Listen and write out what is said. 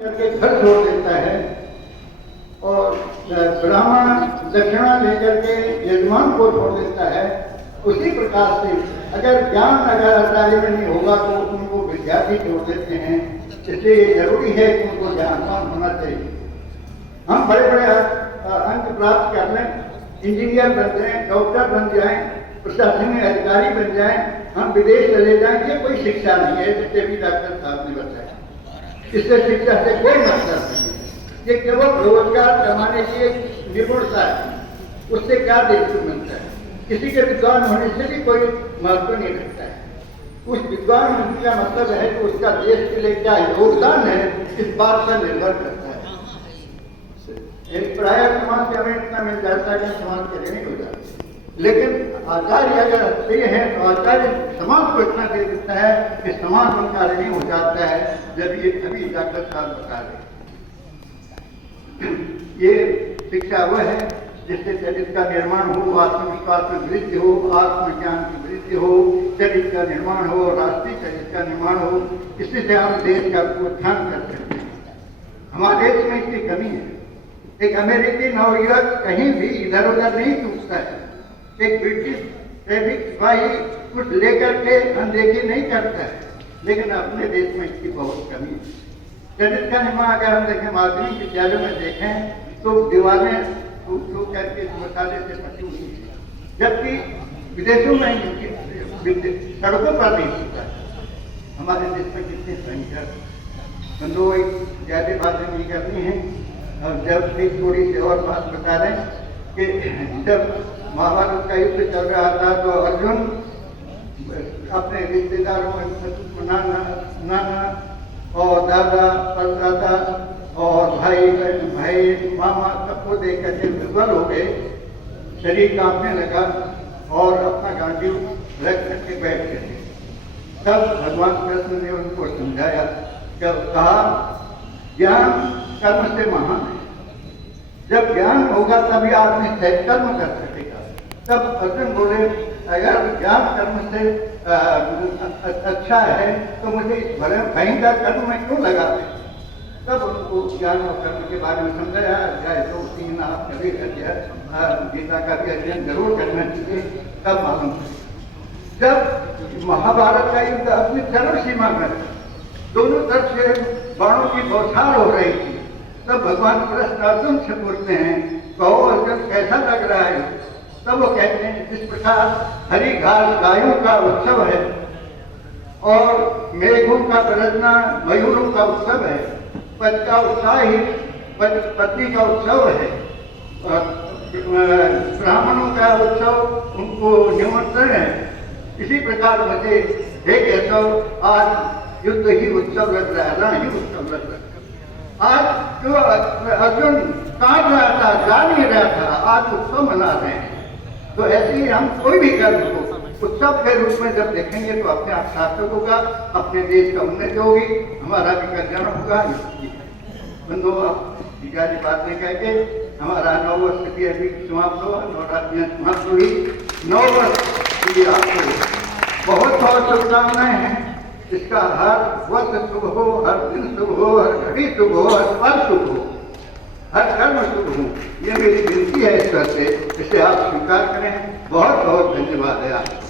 करके घर छोड़ देता है और ब्राह्मण दक्षिणा लेकर के यजमान को छोड़ देता है। उसी प्रकार से अगर ज्ञान अगर आचार्य में नहीं होगा तो उनको विद्यार्थी छोड़ देते हैं। इसलिए जरूरी है कि उनको ज्ञानवान होना चाहिए। हम बड़े बड़े अंक प्राप्त कर लें, इंजीनियर बन जाएं, डॉक्टर बन जाएं, प्रशासनिक अधिकारी बन जाएं, हम विदेश चले जाएं, ये कोई शिक्षा नहीं है। जैसे भी डॉक्टर साहब ने बताया, इससे शिक्षा से कोई मतलब नहीं है। ये केवल रोजगार कमाने की एक निपुणता है। उससे क्या देखने को मिलता है? किसी के विद्वान होने से भी कोई महत्व नहीं रखता है। उस विद्वान होने का मतलब है कि उसका देश के लिए क्या योगदान है, इस बात पर निर्भर करता है। प्राय समाज से हमें इतना मिल जाता है कि समाज के ऋणी हो जाते हैं, लेकिन आचार्य अगर अच्छे हैं तो आचार्य समाज को इतना दे देता है कि समाज उनका ऋणी हो जाता है। जब ये अभी जाकर साथ बता रहे, ये शिक्षा वह है जिससे चरित्र का निर्माण हो, आत्मविश्वास में वृद्धि हो, आत्मज्ञान की वृद्धि हो, चरित्र का निर्माण हो, राष्ट्रीय चरित्र का निर्माण हो। इसी से हम देश का उत्थान कर सकते हैं। हमारे देश में इसकी कमी है। एक अमेरिकी नवयुवक कहीं भी इधर उधर नहीं टूटता है। एक ब्रिटिश ट्रैफिक सिपाही कुछ लेकर के अनदेखी नहीं करता है, लेकिन अपने देश में इसकी बहुत कमी है। चरित्र का निर्माण अगर हम देखें, माध्यमिक विद्यालयों में देखें तो दीवारें टूट करके मसाले से पटी हुई थी, जबकि विदेशों में सड़कों पर नहीं टूटा है। हमारे देश में कितने संघर्ष, बंदो ज्यादा बातें नहीं करनी है। और जब एक थोड़ी सी और बात बता दें कि जब महाभारत का युद्ध चल रहा था तो अर्जुन अपने रिश्तेदारों में नाना और दादा परदादा और भाई मामा सबको देख करके विवल हो गए, शरीर कांपने लगा और अपना गांधी रख करके बैठ गए। तब भगवान कृष्ण ने उनको समझाया, जब कहा ज्ञान कर्म से महान है। जब ज्ञान होगा तभी आदमी कर्म कर सकेगा। तब अर्जुन बोले, अगर ज्ञान कर्म से अच्छा है तो मुझे इस भयंकर कर्म में क्यों लगाते? तब उनको ज्ञान और कर्म के बारे में समझाया। अध्याय 2-3 आप कभी गीता का भी अध्ययन जरूर करना चाहिए, तब मालूम चले। जब महाभारत का युद्ध अपनी चरम सीमा में दोनों तरफ से बाणों की बौछार हो रही थी, तब भगवान कृष्ण अर्जुन से पूछते हैं, कहो अर्जुन कैसा लग रहा है? तब वो कहते हैं, जिस प्रकार हरी घास गायों का उत्सव है और मेघों का गरजना मयूरों का उत्सव है, पति का उत्साह ही पत्नी का उत्सव है, ब्राह्मणों का उत्सव उनको निमंत्रण है। इसी प्रकार मुझे हे केशव आज युद्ध ही उत्सव लग रहा है, रण ही उत्सव लग रहा है। आज जो अर्जुन काट रहा था, जा नहीं रहा था, आज उत्सव मना रहे हैं। तो ऐसे ही हम कोई भी कर्म को उत्सव के रूप में जब देखेंगे तो अपने आप सार्थक होगा, अपने देश का उन्नति होगी, हमारा भी कल्याण होगा। बंधु ज्यादा बात नहीं कह के हमारा 9 वर्ष की अभी समाप्त हो, नवरात्रियां समाप्त हुई। 9 वर्ष की आपको बहुत बहुत शुभकामनाएं हैं। इसका हर वर्ष शुभ हो, हर दिन शुभ हो, हर घड़ी शुभ हो, हर पल शुभ हो, हर कर्म शुभ हो, ये मेरी विनती है ईश्वर से। इसे आप स्वीकार करें। बहुत बहुत धन्यवाद है आपको।